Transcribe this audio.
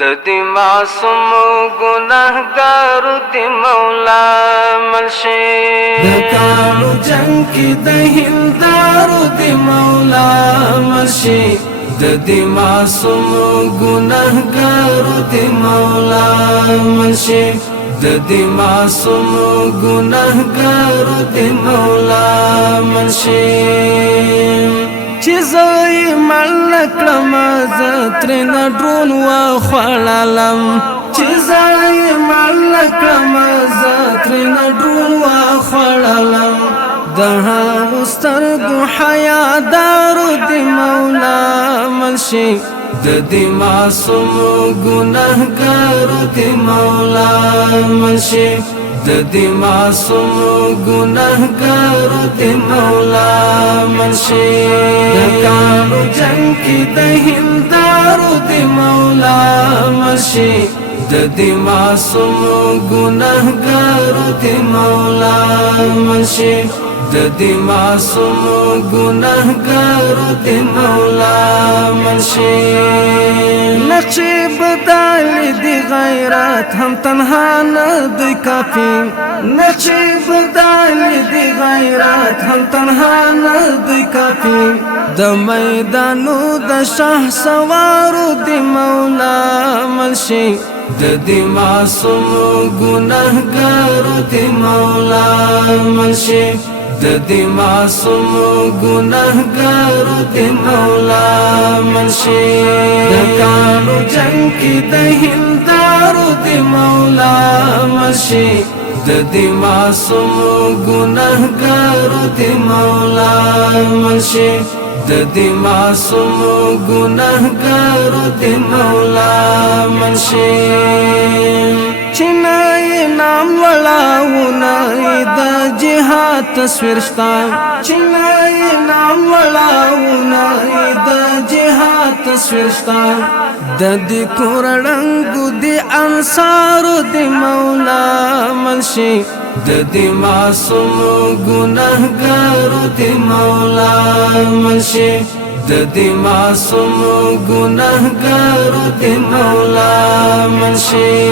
ددی معصوم گناہگار دی مولا منشی دکانو جنگ کی دہندارو دی مولا منشی ددی معصوم گناہگارو دی مولا منشی ددی معصوم گناہگارو دی مولا منشی چیزای ملکلم زترین ڈرون و خوالالم چیزای ملکلم زترین ڈرون و خوالالم دہا مسترگو حیادارو دی مولا منشی ددی معصوم گناہگارو دی مولا منشی ددی معصوم گناہگارو دی مولا منشی دکانو جنگ کی دہندارو دی مولا منشی ددی معصوم گناہگارو دی مولا منشی ددی معصوم گناہگارو دی مولا منشی نقشی بدالی دی غیرات ہم تنہا ندی کافی نقشی بدالی دی غیرات ہم تنہا ندی کافی د میدانو د شاه سوارو دی مولا منشی ددی معصوم گناہگارو دی مولا منشی ددی معصوم گناہگارو دی مولا منشی دکانو جنگ کی دہندارو دی مولا منشی ددی معصوم گناہگارو دی مولا منشی ددی معصوم گناہگارو دی مولا منشی چنائی نام ولاؤنائی دا جہاد تصویر شتا چنائی نام ولاؤنائی دا جہاد تصویر شتا ددی کورڑنگو دی انصارو دی مولا منشی ددی معصوم گناہگارو دی مولا منشی ددی معصوم گناہگارو دی مولا منشی